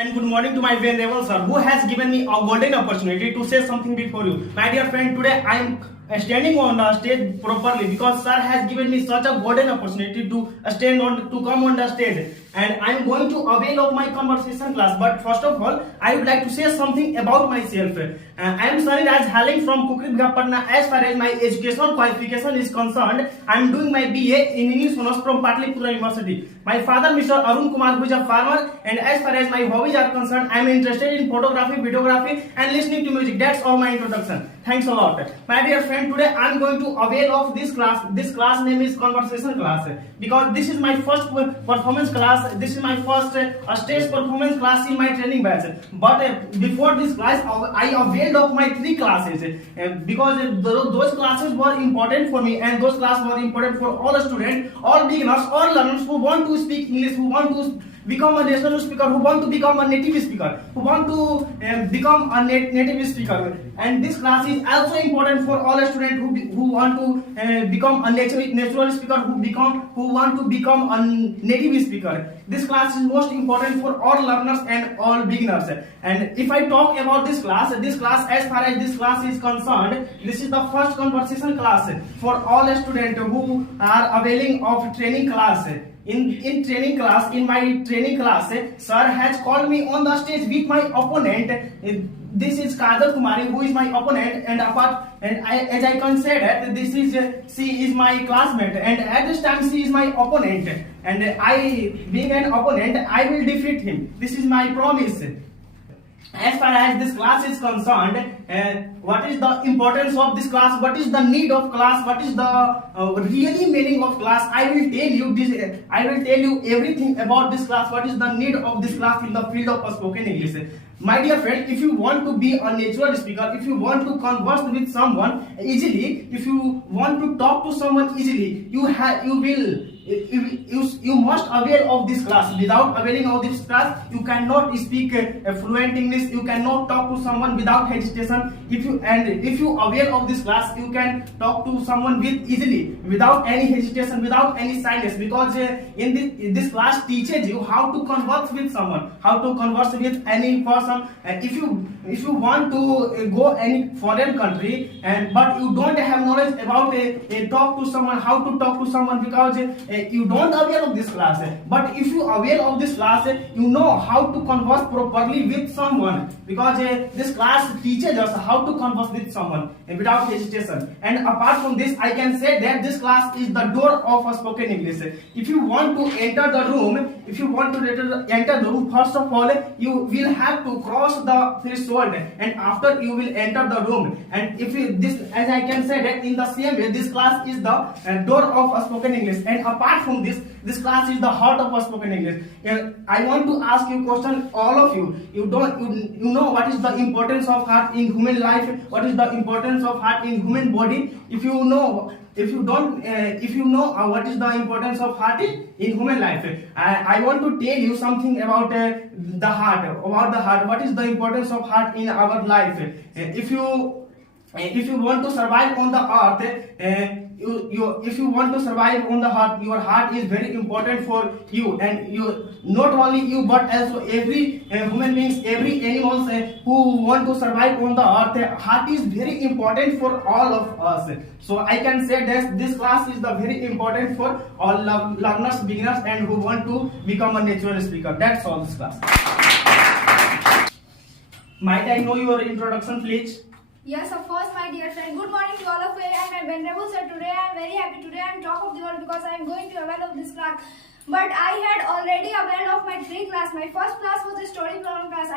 and good morning to my venerable sir who has given me a golden opportunity to say something before you. My dear friend, today I am standing on the stage properly because sir has given me such a golden opportunity to come on the stage, and I am going to avail of my conversation class. But first of all, I would like to say something about myself. I am Sunny Raj hailing from Kukri Patna. As far as my educational qualification is concerned, I am doing my BA in English Honors from Patliputra University. My father, Mr. Arun Kumar, who is a farmer, and as far as my hobbies are concerned, I am interested in photography, videography, and listening to music. That's all my introduction. Thanks a lot. My dear friend, today I am going to avail of this class. This class name is conversation class because this is my first performance class. This is my first stage performance class in my training batch. But before this class, I availed of my 3 classes because those classes were important for me, and those classes were important for all students, all beginners, all learners who want to speak English, who want to become a national speaker, who want to become a native speaker, who want to become a native speaker. And this class is also important for all students who want to become a natural speaker, who want to become a native speaker. This class is most important for all learners and all beginners. And if I talk about this class, as far as this class is concerned, this is the first conversation class for all students who are availing of training class. In my training class, sir has called me on the stage with my opponent. This is Kajal Kumari, who is my opponent, as I can say that she is my classmate, and at this time she is my opponent, and I, being an opponent, I will defeat him. This is my promise. As far as this class is concerned, what is the importance of this class, what is the need of class, what is the really meaning of class, I will tell you everything about this class, what is the need of this class in the field of spoken English. My dear friend, if you want to be a natural speaker, if you want to converse with someone easily, if you want to talk to someone easily, you must avail of this class. Without availing of this class, you cannot speak fluent English, you cannot talk to someone without hesitation. If you avail of this class, you can talk to someone with easily, without any hesitation, without any shyness, because in this class teaches you how to converse with someone, how to converse with any person. If you want to go any foreign country but you don't have knowledge about how to talk to someone, because you don't avail of this class. But if you avail of this class, you know how to converse properly with someone, because this class teaches us how to converse with someone without hesitation. And apart from this, I can say that this class is the door of a spoken English. If you want to enter the room, first of all you will have to cross the threshold, and after you will enter the room. And as I can say that in the same way, this class is the door of a spoken English. And apart from this class is the heart of a spoken English. I want to ask you a question, all of you. You know what is the importance of heart in human life, what is the importance of heart in human body. If you know what is the importance of heart in human life, I want to tell you something about the heart. What is the importance of heart in our life? If you want to survive on the earth, if you want to survive on the heart, your heart is very important for you, and not only you but also every human beings, every animals who want to survive on the earth. Heart is very important for all of us. So I can say that this class is the very important for all learners, beginners, and who want to become a natural speaker. That's all this class. Might I know your introduction, please? Yes, of course, my dear friend. Good morning to all of you. I am my venerable sir. Today I am very happy. Today I am top of the world because I am going to avail of this class. But I had already availed of my 3 class. My first class was a story program class.